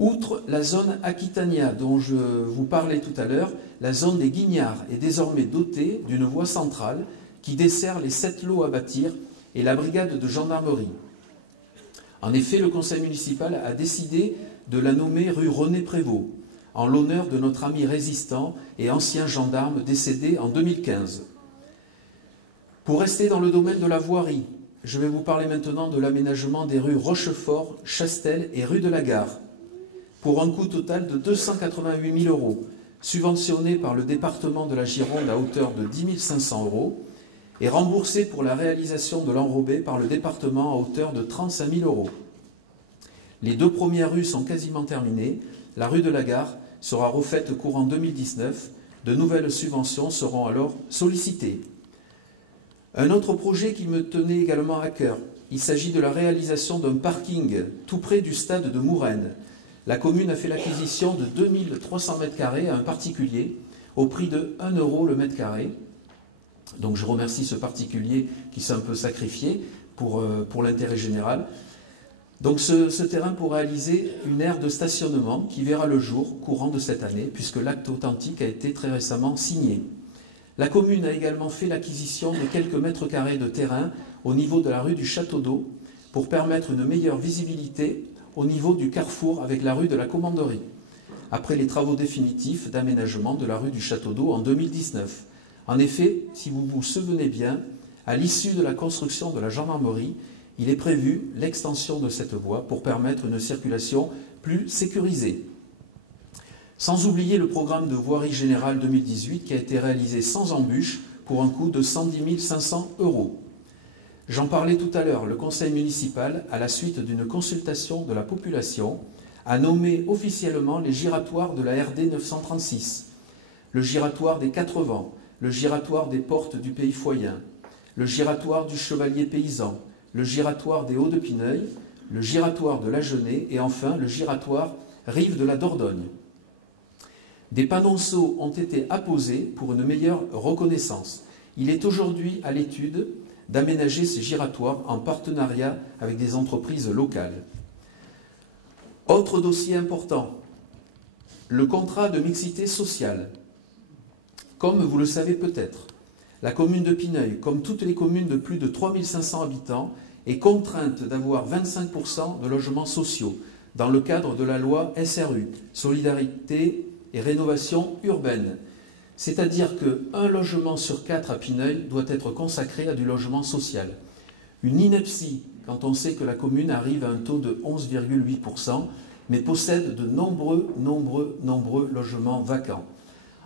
Outre la zone Aquitania dont je vous parlais tout à l'heure, la zone des Guignards est désormais dotée d'une voie centrale qui dessert les 7 lots à bâtir et la brigade de gendarmerie. En effet, le conseil municipal a décidé de la nommer rue René Prévost, en l'honneur de notre ami résistant et ancien gendarme décédé en 2015. Pour rester dans le domaine de la voirie, je vais vous parler maintenant de l'aménagement des rues Rochefort, Chastel et rue de la Gare, pour un coût total de 288 000 €, subventionné par le département de la Gironde à hauteur de 10 500 € et remboursé pour la réalisation de l'enrobé par le département à hauteur de 35 000 €. Les 2 premières rues sont quasiment terminées. La rue de la Gare sera refaite courant 2019. De nouvelles subventions seront alors sollicitées. Un autre projet qui me tenait également à cœur, il s'agit de la réalisation d'un parking tout près du stade de Mouraine. La commune a fait l'acquisition de 2300 m² à un particulier au prix de 1 € le mètre carré. Donc je remercie ce particulier qui s'est un peu sacrifié pour l'intérêt général. Donc ce terrain pour réaliser une aire de stationnement qui verra le jour courant de cette année puisque l'acte authentique a été très récemment signé. La commune a également fait l'acquisition de quelques mètres carrés de terrain au niveau de la rue du Château d'Eau pour permettre une meilleure visibilité au niveau du carrefour avec la rue de la Commanderie, après les travaux définitifs d'aménagement de la rue du Château d'Eau en 2019. En effet, si vous vous souvenez bien, à l'issue de la construction de la gendarmerie, il est prévu l'extension de cette voie pour permettre une circulation plus sécurisée. Sans oublier le programme de voirie générale 2018 qui a été réalisé sans embûche pour un coût de 110 500 €. J'en parlais tout à l'heure, le conseil municipal, à la suite d'une consultation de la population, a nommé officiellement les giratoires de la RD 936, le giratoire des 4 Vents, le giratoire des Portes du Pays Foyen, le giratoire du Chevalier Paysan, le giratoire des Hauts de Pineuil, le giratoire de la Genée et enfin le giratoire Rive de la Dordogne. Des panonceaux ont été apposés pour une meilleure reconnaissance. Il est aujourd'hui à l'étude d'aménager ces giratoires en partenariat avec des entreprises locales. Autre dossier important, le contrat de mixité sociale. Comme vous le savez peut-être, la commune de Pineuil, comme toutes les communes de plus de 3500 habitants, est contrainte d'avoir 25% de logements sociaux dans le cadre de la loi SRU, Solidarité et Rénovation Urbaine. C'est-à-dire qu'un logement sur 4 à Pineuil doit être consacré à du logement social. Une ineptie quand on sait que la commune arrive à un taux de 11,8%, mais possède de nombreux logements vacants.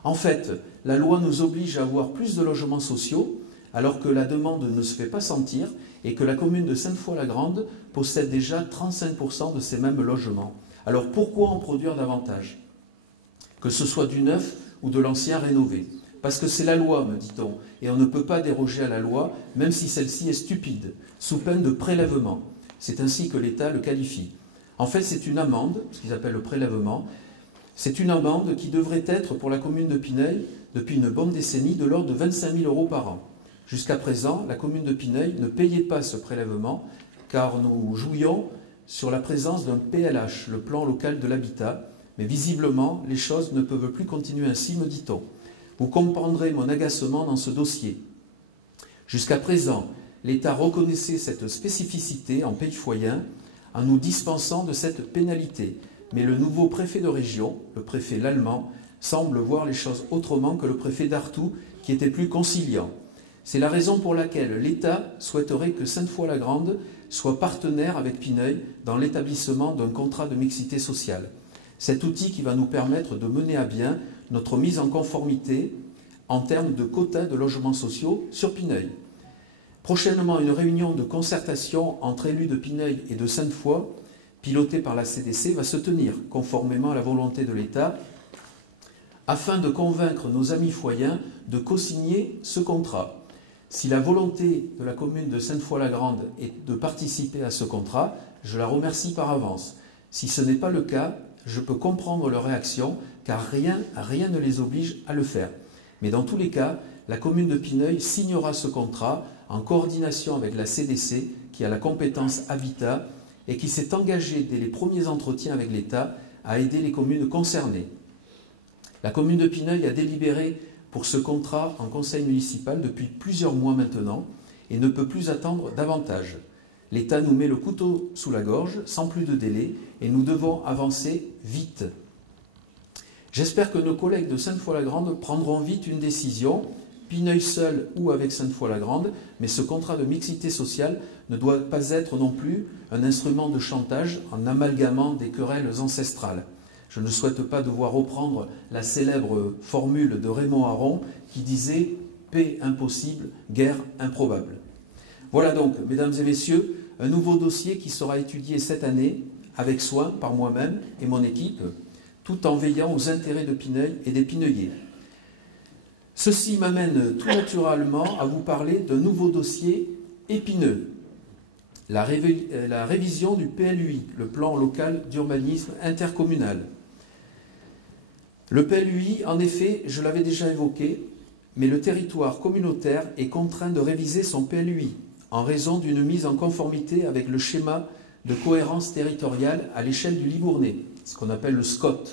En fait, la loi nous oblige à avoir plus de logements sociaux, alors que la demande ne se fait pas sentir et que la commune de Sainte-Foy-la-Grande possède déjà 35% de ces mêmes logements. Alors pourquoi en produire davantage? Que ce soit du neuf ou de l'ancien rénové. Parce que c'est la loi, me dit-on, et on ne peut pas déroger à la loi, même si celle-ci est stupide, sous peine de prélèvement. C'est ainsi que l'État le qualifie. En fait, c'est une amende, ce qu'ils appellent le prélèvement. C'est une amende qui devrait être pour la commune de Pineuil, depuis une bonne décennie, de l'ordre de 25 000 € par an. Jusqu'à présent, la commune de Pineuil ne payait pas ce prélèvement, car nous jouions sur la présence d'un PLH, le plan local de l'habitat, mais visiblement, les choses ne peuvent plus continuer ainsi, me dit-on. Vous comprendrez mon agacement dans ce dossier. Jusqu'à présent, l'État reconnaissait cette spécificité en pays foyen en nous dispensant de cette pénalité. Mais le nouveau préfet de région, le préfet Lallemand, semble voir les choses autrement que le préfet d'Artoux, qui était plus conciliant. C'est la raison pour laquelle l'État souhaiterait que Sainte-Foy-la-Grande soit partenaire avec Pineuil dans l'établissement d'un contrat de mixité sociale. Cet outil qui va nous permettre de mener à bien notre mise en conformité en termes de quotas de logements sociaux sur Pineuil. Prochainement, une réunion de concertation entre élus de Pineuil et de Sainte-Foy, pilotée par la CDC, va se tenir, conformément à la volonté de l'État, afin de convaincre nos amis foyens de co-signer ce contrat. Si la volonté de la commune de Sainte-Foy-la-Grande est de participer à ce contrat, je la remercie par avance. Si ce n'est pas le cas, je peux comprendre leur réaction, car rien ne les oblige à le faire. Mais dans tous les cas, la commune de Pineuilh signera ce contrat en coordination avec la CDC, qui a la compétence habitat et qui s'est engagée dès les premiers entretiens avec l'État à aider les communes concernées. La commune de Pineuilh a délibéré pour ce contrat en conseil municipal depuis plusieurs mois maintenant et ne peut plus attendre davantage. L'État nous met le couteau sous la gorge, sans plus de délai, et nous devons avancer vite. J'espère que nos collègues de Sainte-Foy-la-Grande prendront vite une décision, Pineuilh seul ou avec Sainte-Foy-la-Grande, mais ce contrat de mixité sociale ne doit pas être non plus un instrument de chantage en amalgamant des querelles ancestrales. Je ne souhaite pas devoir reprendre la célèbre formule de Raymond Aron qui disait « paix impossible, guerre improbable ». Voilà donc, mesdames et messieurs, un nouveau dossier qui sera étudié cette année avec soin par moi-même et mon équipe, tout en veillant aux intérêts de Pineuilh et des Pineuillais. Ceci m'amène tout naturellement à vous parler d'un nouveau dossier épineux, la révision du PLUI, le plan local d'urbanisme intercommunal. Le PLUI, en effet, je l'avais déjà évoqué, mais le territoire communautaire est contraint de réviser son PLUI en raison d'une mise en conformité avec le schéma de cohérence territoriale à l'échelle du Libournais, ce qu'on appelle le SCOT,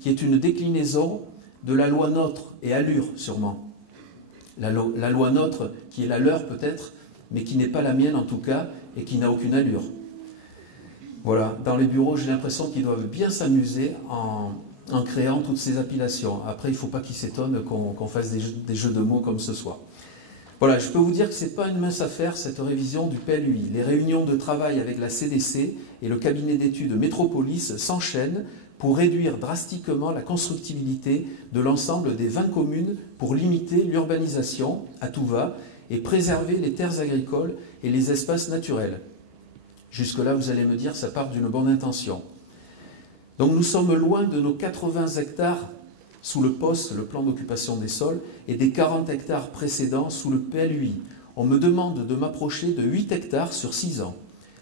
qui est une déclinaison de la loi NOTRe et ALUR sûrement. La loi NOTRe qui est la leur peut-être, mais qui n'est pas la mienne en tout cas, et qui n'a aucune allure. Voilà, dans les bureaux, j'ai l'impression qu'ils doivent bien s'amuser en créant toutes ces appellations. Après, il ne faut pas qu'ils s'étonnent qu'on fasse des jeux de mots comme ce soir. Voilà, je peux vous dire que ce n'est pas une mince affaire, cette révision du PLUI. Les réunions de travail avec la CDC et le cabinet d'études Métropolis s'enchaînent pour réduire drastiquement la constructibilité de l'ensemble des 20 communes pour limiter l'urbanisation à tout va et préserver les terres agricoles et les espaces naturels. Jusque-là, vous allez me dire, ça part d'une bonne intention. Donc nous sommes loin de nos 80 hectares sous le POS, le plan d'occupation des sols, et des 40 hectares précédents sous le PLUI. On me demande de m'approcher de 8 hectares sur 6 ans,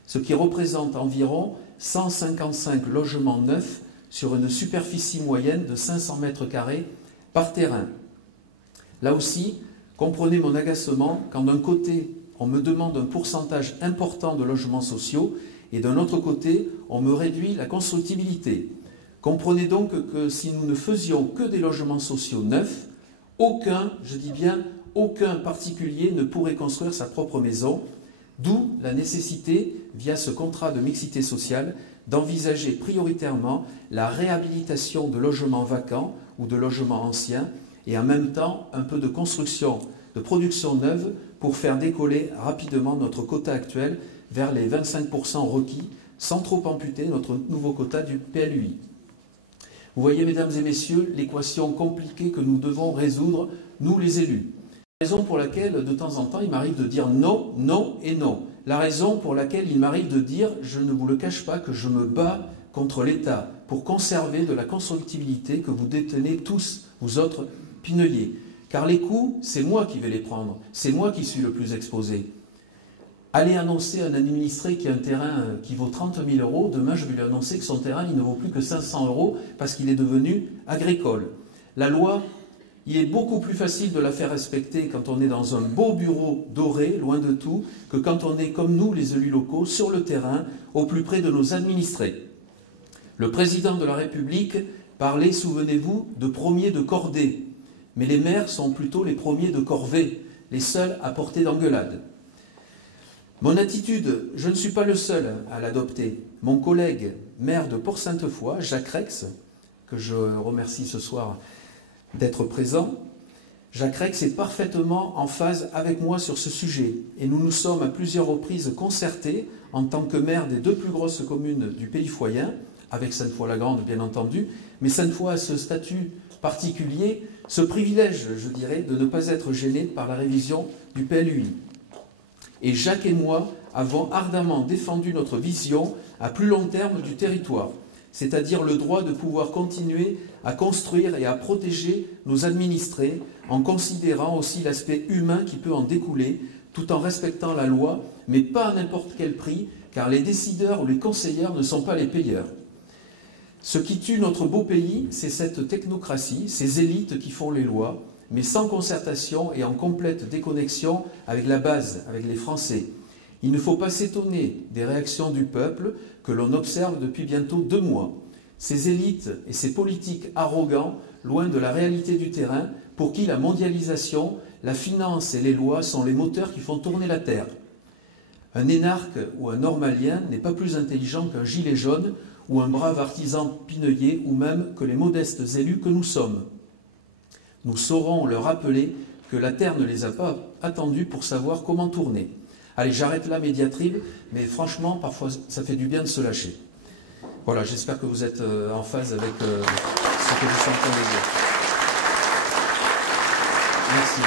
ce qui représente environ 155 logements neufs sur une superficie moyenne de 500 mètres carrés par terrain. Là aussi, comprenez mon agacement quand d'un côté, on me demande un pourcentage important de logements sociaux et d'un autre côté, on me réduit la constructibilité. Comprenez donc que si nous ne faisions que des logements sociaux neufs, aucun, je dis bien aucun particulier ne pourrait construire sa propre maison, d'où la nécessité, via ce contrat de mixité sociale, d'envisager prioritairement la réhabilitation de logements vacants ou de logements anciens et en même temps un peu de construction, de production neuve pour faire décoller rapidement notre quota actuel vers les 25% requis sans trop amputer notre nouveau quota du PLUI. Vous voyez, mesdames et messieurs, l'équation compliquée que nous devons résoudre, nous les élus. La raison pour laquelle, de temps en temps, il m'arrive de dire non, non et non. La raison pour laquelle il m'arrive de dire, je ne vous le cache pas, que je me bats contre l'État pour conserver de la constructibilité que vous détenez tous, vous autres Pineuillais. Car les coûts, c'est moi qui vais les prendre, c'est moi qui suis le plus exposé. Allez annoncer à un administré qui a un terrain qui vaut 30 000 euros, demain je vais lui annoncer que son terrain il ne vaut plus que 500 euros parce qu'il est devenu agricole. La loi, il est beaucoup plus facile de la faire respecter quand on est dans un beau bureau doré, loin de tout, que quand on est comme nous, les élus locaux, sur le terrain, au plus près de nos administrés. Le président de la République parlait, souvenez-vous, de premiers de cordée, mais les maires sont plutôt les premiers de corvée, les seuls à portée d'engueulade. Mon attitude, je ne suis pas le seul à l'adopter. Mon collègue maire de Port-Sainte-Foy, Jacques Rex, que je remercie ce soir d'être présent, Jacques Rex est parfaitement en phase avec moi sur ce sujet et nous nous sommes à plusieurs reprises concertés en tant que maire des 2 plus grosses communes du pays foyen, avec Sainte-Foy-la-Grande bien entendu, mais Sainte-Foy a ce statut particulier, ce privilège, je dirais, de ne pas être gêné par la révision du PLUI. Et Jacques et moi avons ardemment défendu notre vision à plus long terme du territoire, c'est-à-dire le droit de pouvoir continuer à construire et à protéger nos administrés en considérant aussi l'aspect humain qui peut en découler, tout en respectant la loi, mais pas à n'importe quel prix, car les décideurs ou les conseillers ne sont pas les payeurs. Ce qui tue notre beau pays, c'est cette technocratie, ces élites qui font les lois, mais sans concertation et en complète déconnexion avec la base, avec les Français. Il ne faut pas s'étonner des réactions du peuple que l'on observe depuis bientôt 2 mois. Ces élites et ces politiques arrogants, loin de la réalité du terrain, pour qui la mondialisation, la finance et les lois sont les moteurs qui font tourner la terre. Un énarque ou un normalien n'est pas plus intelligent qu'un gilet jaune ou un brave artisan pineuillé ou même que les modestes élus que nous sommes. Nous saurons leur rappeler que la terre ne les a pas attendus pour savoir comment tourner. Allez, j'arrête là mes diatribes, mais franchement, parfois, ça fait du bien de se lâcher. Voilà, j'espère que vous êtes en phase avec ce que vous sentez de dire. Merci.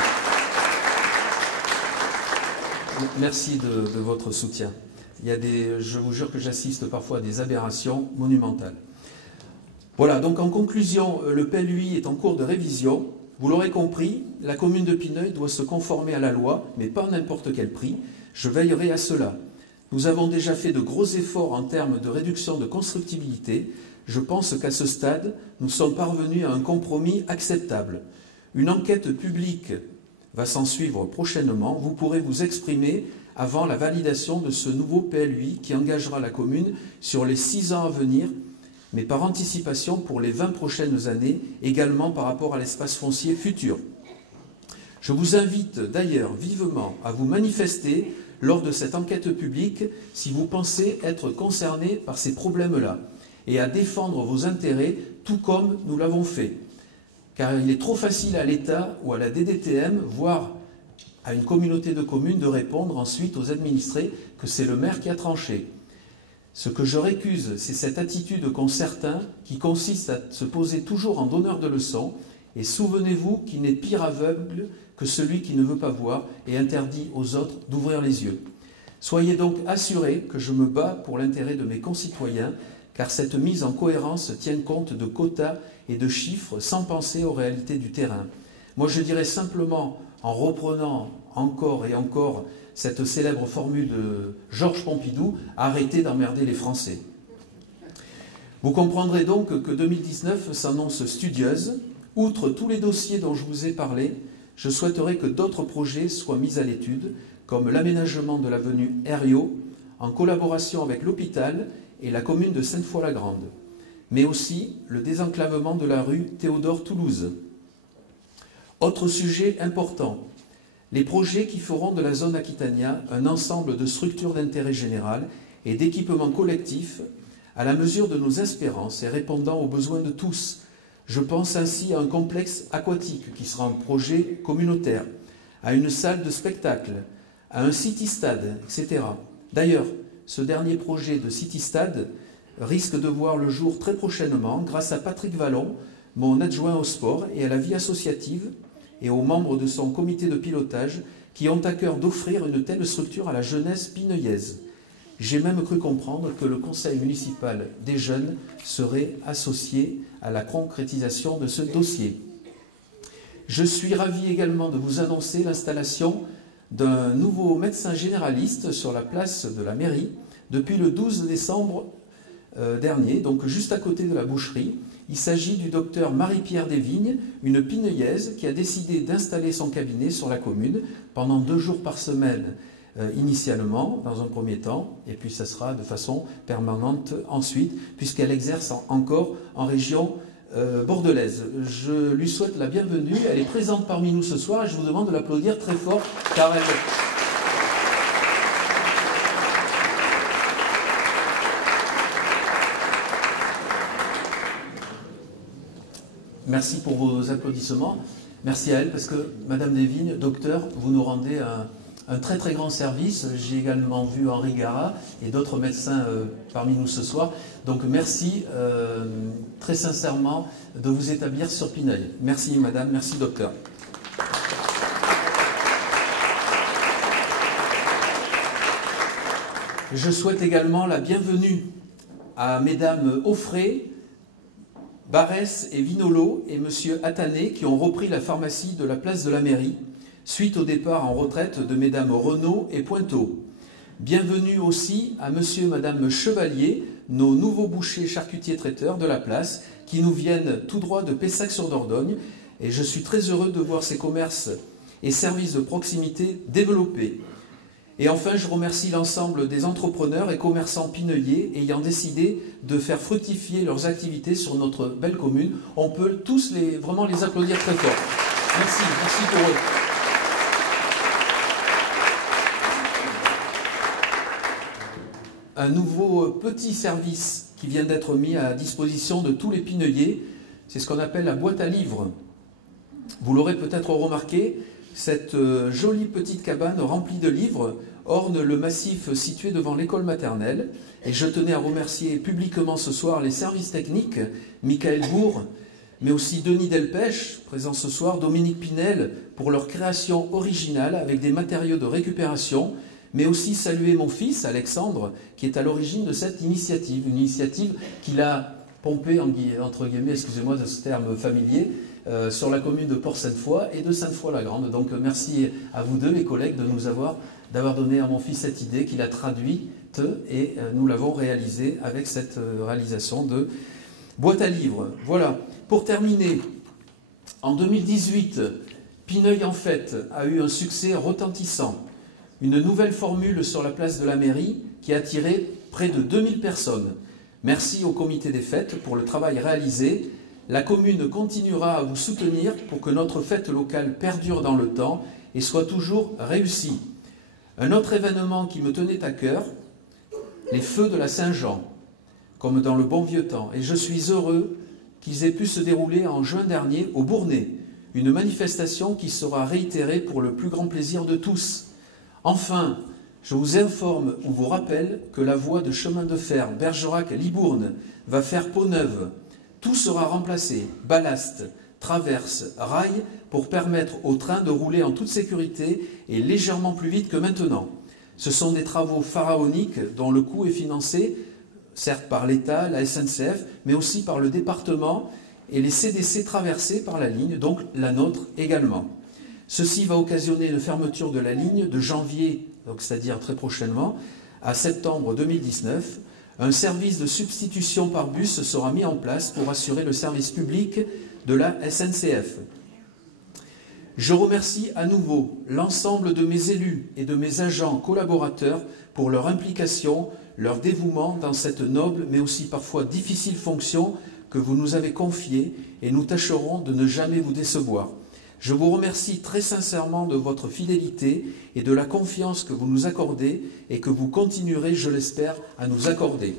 Merci de votre soutien. Je vous jure que j'assiste parfois à des aberrations monumentales. Voilà, donc en conclusion, le PLUI est en cours de révision. Vous l'aurez compris, la commune de Pineuil doit se conformer à la loi, mais pas à n'importe quel prix. Je veillerai à cela. Nous avons déjà fait de gros efforts en termes de réduction de constructibilité. Je pense qu'à ce stade, nous sommes parvenus à un compromis acceptable. Une enquête publique va s'en suivre prochainement. Vous pourrez vous exprimer avant la validation de ce nouveau PLUI qui engagera la commune sur les 6 ans à venir, mais par anticipation pour les 20 prochaines années, également par rapport à l'espace foncier futur. Je vous invite d'ailleurs vivement à vous manifester lors de cette enquête publique si vous pensez être concerné par ces problèmes-là et à défendre vos intérêts tout comme nous l'avons fait. Car il est trop facile à l'État ou à la DDTM, voire à une communauté de communes, de répondre ensuite aux administrés que c'est le maire qui a tranché. Ce que je récuse, c'est cette attitude qu'ont certains qui consiste à se poser toujours en donneur de leçons. Et souvenez-vous qu'il n'est pire aveugle que celui qui ne veut pas voir et interdit aux autres d'ouvrir les yeux. Soyez donc assurés que je me bats pour l'intérêt de mes concitoyens, car cette mise en cohérence tient compte de quotas et de chiffres sans penser aux réalités du terrain. Moi, je dirais simplement, en reprenant encore et encore cette célèbre formule de Georges Pompidou, arrêtez d'emmerder les Français. Vous comprendrez donc que 2019 s'annonce studieuse. Outre tous les dossiers dont je vous ai parlé, je souhaiterais que d'autres projets soient mis à l'étude, comme l'aménagement de l'avenue Herriot, en collaboration avec l'hôpital et la commune de Sainte-Foy-la-Grande, mais aussi le désenclavement de la rue Théodore-Toulouse. Autre sujet important, les projets qui feront de la zone Aquitania un ensemble de structures d'intérêt général et d'équipements collectifs à la mesure de nos espérances et répondant aux besoins de tous. Je pense ainsi à un complexe aquatique qui sera un projet communautaire, à une salle de spectacle, à un city-stade, etc. D'ailleurs, ce dernier projet de city-stade risque de voir le jour très prochainement grâce à Patrick Vallon, mon adjoint au sport et à la vie associative et aux membres de son comité de pilotage qui ont à cœur d'offrir une telle structure à la jeunesse pineuillaise. J'ai même cru comprendre que le conseil municipal des jeunes serait associé à la concrétisation de ce dossier. Je suis ravi également de vous annoncer l'installation d'un nouveau médecin généraliste sur la place de la mairie depuis le 12 décembre dernier, donc juste à côté de la boucherie. Il s'agit du docteur Marie-Pierre Desvignes, une pineuillaise qui a décidé d'installer son cabinet sur la commune pendant 2 jours par semaine initialement, dans un premier temps, et puis ça sera de façon permanente ensuite, puisqu'elle exerce encore en région bordelaise. Je lui souhaite la bienvenue, elle est présente parmi nous ce soir, et je vous demande de l'applaudir très fort, car elle... Merci pour vos applaudissements. Merci à elle, parce que, Madame Desvignes, docteur, vous nous rendez un très très grand service. J'ai également vu Henri Gara et d'autres médecins parmi nous ce soir. Donc merci très sincèrement de vous établir sur Pineuil. Merci Madame, merci docteur. Je souhaite également la bienvenue à Mesdames Offray, Barès et Vinolo et Monsieur Attané qui ont repris la pharmacie de la place de la mairie suite au départ en retraite de Mesdames Renaud et Pointeau. Bienvenue aussi à Monsieur et Madame Chevalier, nos nouveaux bouchers charcutiers traiteurs de la place qui nous viennent tout droit de Pessac-sur-Dordogne. Et je suis très heureux de voir ces commerces et services de proximité développés. Et enfin, je remercie l'ensemble des entrepreneurs et commerçants pineuillais ayant décidé de faire fructifier leurs activités sur notre belle commune. On peut tous vraiment les applaudir très fort. Merci, merci pour eux. Un nouveau petit service qui vient d'être mis à disposition de tous les pineuillais, c'est ce qu'on appelle la boîte à livres. Vous l'aurez peut-être remarqué, cette jolie petite cabane remplie de livres orne le massif situé devant l'école maternelle. Et je tenais à remercier publiquement ce soir les services techniques, Michael Bourg, mais aussi Denis Delpech, présent ce soir, Dominique Pinel, pour leur création originale avec des matériaux de récupération, mais aussi saluer mon fils, Alexandre, qui est à l'origine de cette initiative, une initiative qu'il a pompée, entre guillemets, excusez-moi de ce terme familier, sur la commune de Port-Sainte-Foy et de Sainte-Foy-la-Grande. Donc merci à vous deux, mes collègues, d'avoir donné à mon fils cette idée qu'il a traduite et nous l'avons réalisée avec cette réalisation de boîte à livres. Voilà. Pour terminer, en 2018, Pineuille en fête a eu un succès retentissant. Une nouvelle formule sur la place de la mairie qui a attiré près de 2000 personnes. Merci au comité des fêtes pour le travail réalisé. La commune continuera à vous soutenir pour que notre fête locale perdure dans le temps et soit toujours réussie. Un autre événement qui me tenait à cœur, les feux de la Saint-Jean, comme dans le bon vieux temps. Et je suis heureux qu'ils aient pu se dérouler en juin dernier au Bournay, une manifestation qui sera réitérée pour le plus grand plaisir de tous. Enfin, je vous informe ou vous rappelle que la voie de chemin de fer Bergerac-Libourne va faire peau neuve. Tout sera remplacé, ballast, traverse, rail, pour permettre aux trains de rouler en toute sécurité et légèrement plus vite que maintenant. Ce sont des travaux pharaoniques dont le coût est financé, certes par l'État, la SNCF, mais aussi par le département et les CDC traversés par la ligne, donc la nôtre également. Ceci va occasionner une fermeture de la ligne de janvier, donc c'est-à-dire très prochainement, à septembre 2019. Un service de substitution par bus sera mis en place pour assurer le service public de la SNCF. Je remercie à nouveau l'ensemble de mes élus et de mes agents collaborateurs pour leur implication, leur dévouement dans cette noble mais aussi parfois difficile fonction que vous nous avez confiée et nous tâcherons de ne jamais vous décevoir. Je vous remercie très sincèrement de votre fidélité et de la confiance que vous nous accordez et que vous continuerez, je l'espère, à nous accorder.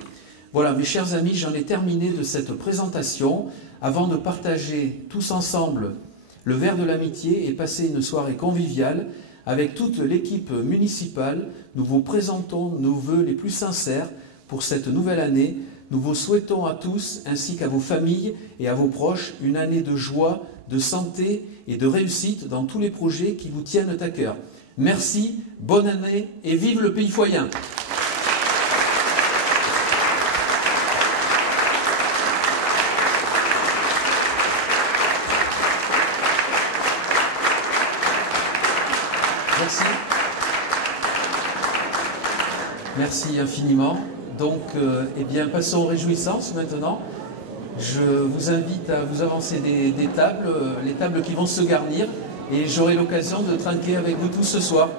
Voilà, mes chers amis, j'en ai terminé de cette présentation. Avant de partager tous ensemble le verre de l'amitié et passer une soirée conviviale avec toute l'équipe municipale, nous vous présentons nos vœux les plus sincères pour cette nouvelle année. Nous vous souhaitons à tous, ainsi qu'à vos familles et à vos proches, une année de joie, de santé et de réussite dans tous les projets qui vous tiennent à cœur. Merci, bonne année et vive le pays foyen. Merci. Merci infiniment. Donc, eh bien, passons aux réjouissances maintenant. Je vous invite à vous avancer des tables, les tables qui vont se garnir, et j'aurai l'occasion de trinquer avec vous tous ce soir.